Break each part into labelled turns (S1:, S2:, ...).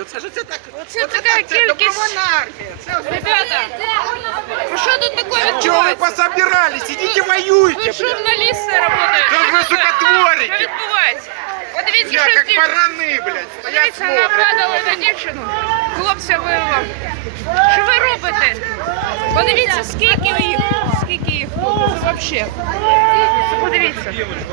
S1: Це ж так.
S2: Оце така кількість. Ребята, що тут таке відбувається?
S1: Чого ви пособирались? Ідіть воюйте,
S2: Тут журналісти працюють.
S1: Що ви, сука, творите?
S2: Що відбувається? Подивіться,
S1: Я
S2: що
S1: як
S2: з
S1: барани, блядь.
S2: Подивіться, нападали на дівчину. Хлопця вивели. Що ви робите? Подивіться, скільки їх. Скільки їх тут взагалі. Подивіться.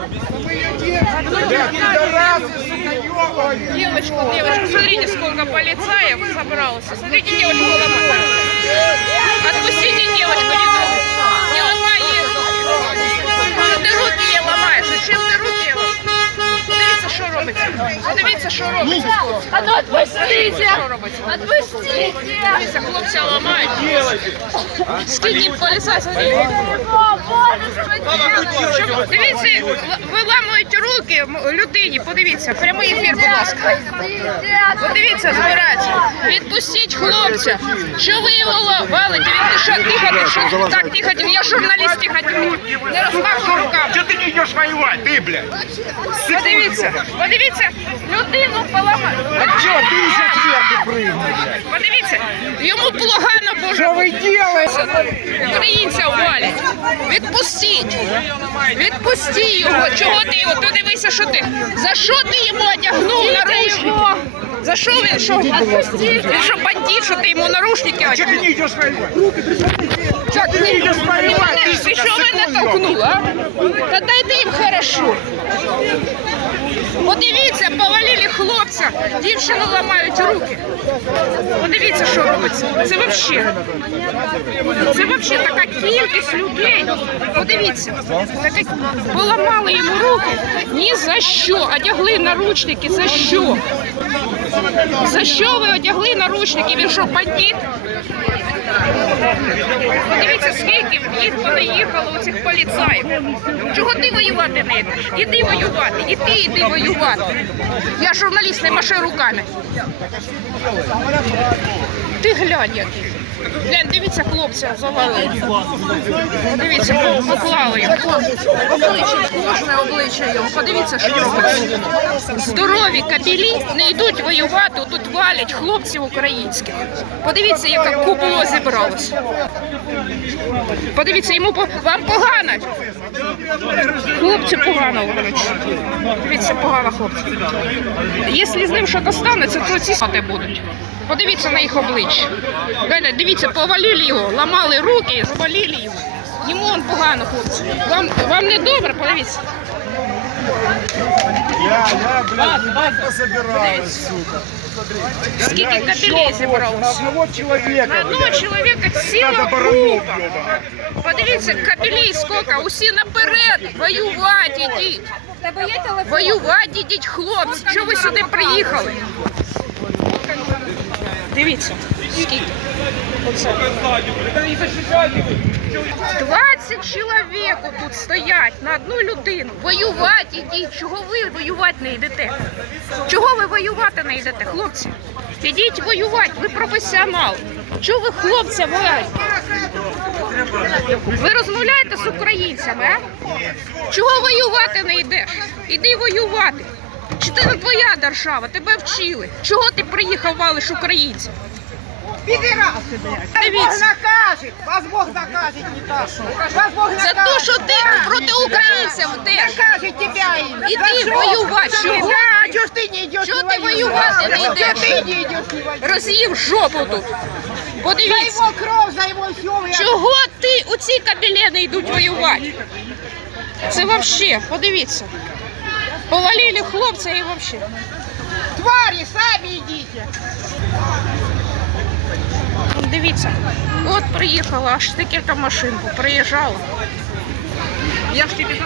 S2: Девочка, смотрите, сколько полицаев собралось. Смотрите, девочку ломают. Отпустите девочку, не ломай ее. Что ты руки ей ломаешь? Зачем ты руки ей ломаешь? Подивіться, що робиться. Подивіться, що робиться.
S3: А ну отпустите!
S2: Що робиться?
S3: Отпустите!
S2: Дивіться, хлопця ламають. Скільки поліцейських? Дивіться, виламують руки людині, подивіться, прямий ефір, будь ласка. Подивіться, збираються. Відпустіть хлопця. Що ви його валите? Він що тихати, що так тихати? Я журналіст тихати. Не розмахуй руками.
S1: Чого ти не йдеш воювати, ти, блядь?
S2: Подивіться, людину поламають.
S1: А чого ти ще зверху приймеш, блядь?
S2: Подивіться, йому погано, боже.
S1: Що ви робите?
S2: Українця валять. Відпустіть. Відпусти його. Чого ти його? Ти дивися, що ти. За що ти йому одягнув наручники? За що він? Що? Відпустіть. Він що, бандит, що ти йому наручники
S1: Чого ти
S2: одягнув?
S1: не йдеш воювати? Чого ти не йдеш воювати?
S2: Ти що мене толкнув, а? Та дайте їм хорошо. Подивіться, повалили хлопця, дівчину ламають руки. Подивіться, що робиться. Це взагалі така кількість людей. Подивіться, поламали йому руки. Ні за що. Одягли наручники. За що? За що ви одягли наручники? Він що, бандит? Подивіться, скільки їх понаїхало у цих поліцаїв. Чого ти воювати не йдеш? Іди воювати, і ти йди воювати. Я журналіст, не маши руками. Ти глянь який. Глянь, дивіться, хлопця завалили. Дивіться, поклали його. Кожне обличчя його. Подивіться, що робиться. Здорові кабелі не йдуть воювати, тут валять хлопців українських. Подивіться, яка кубло зібралось. Подивіться, вам погано. Хлопці погано, коротше. Дивіться, погано хлопці. Якщо з ним щось станеться, то ці спати будуть. Подивіться на їх обличчя. Дивіться, повалили його, ламали руки і завалили його. Йому он погано, хлопці. Вам не добре, подивіться.
S1: Я, блядь, пособиралась, сука.
S2: Скільки кабелей зібралось.
S1: На одного чоловіка.
S2: На одного чоловіка ціла група. Подивіться, кабелей скільки, усі наперед. Воювати йдіть. Воювати йдіть, хлопці. Чого ви сюди приїхали? Дивіться, скільки. Оце. 20 чоловік тут стоять на одну людину. Воювати йдіть. Чого ви воювати не йдете? Чого ви воювати не йдете, хлопці? Ідіть воювати, ви професіонал. Чого ви хлопця воюєте? Ви розмовляєте з українцями, а? Чого воювати не йдеш? Іди воювати. Чи це не твоя держава? Тебе вчили. Чого ти приїхав, валиш українців?
S4: Підираси, блядь.
S2: Дивіться.
S4: Вас Бог накажет, не так. Вас Бог накажет.
S2: За те, що ти проти українців йдеш.
S4: Накажет тебя им.
S2: Іди воювати. Чого?
S4: Да, чего ж ты не идешь?
S2: Чого ти воювати не
S4: Чего
S2: йдеш?
S4: ты не идешь? Не воюешь?
S2: Роз'їв жопу тут.
S4: За
S2: Подивіться.
S4: его кровь, за его все.
S2: Чого ти у ці кабелі не йдуть воювати? Це взагалі, подивіться. Повалили хлопця і взагалі.
S4: Твари, сами идите.
S2: Дивіться, от приїхала, аж декілька машин приїжджала. Я ж тобі...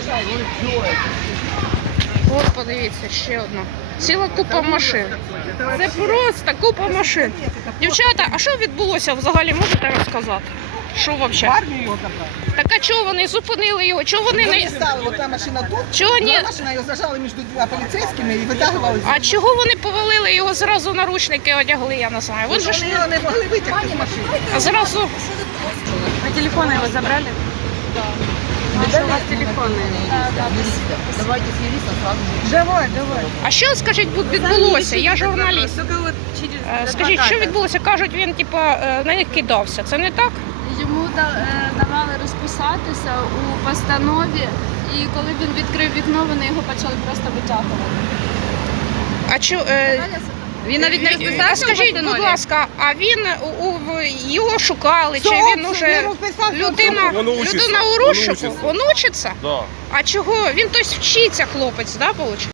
S2: От подивіться, ще одна. Ціла купа машин. Це просто купа машин. Дівчата, а що відбулося взагалі, можете розказати? Що взагалі?
S4: Армию его забрали.
S2: Так а чого вони зупинили його? Чого вони
S4: Не
S2: не...
S4: стала вот та машина тут.
S2: Чого ні?
S4: Друга машина ее зажала между двумя полицейскими и вытягивала из...
S2: А чого вони повалили його, зразу наручники одягли, я не знаю. От же ж...
S4: Они не могли вытягнуть машину.
S2: А зразу...
S3: А телефоны его забрали?
S4: Давай.
S2: А що, скажіть, відбулося? Я журналіст. Скажіть, що відбулося? Кажуть, він на них кидався. Це не так?
S3: Йому давали розписатися у постанові, і коли він відкрив вікно, вони його почали просто витягувати.
S2: А
S1: Він навіть не розписався у
S2: скажіть,
S1: постанові?
S2: будь ласка, а він його шукали, чи він уже людина у розшуку? Він учиться?
S5: Да.
S2: А чого? Він тобто вчиться, хлопець, да, виходить?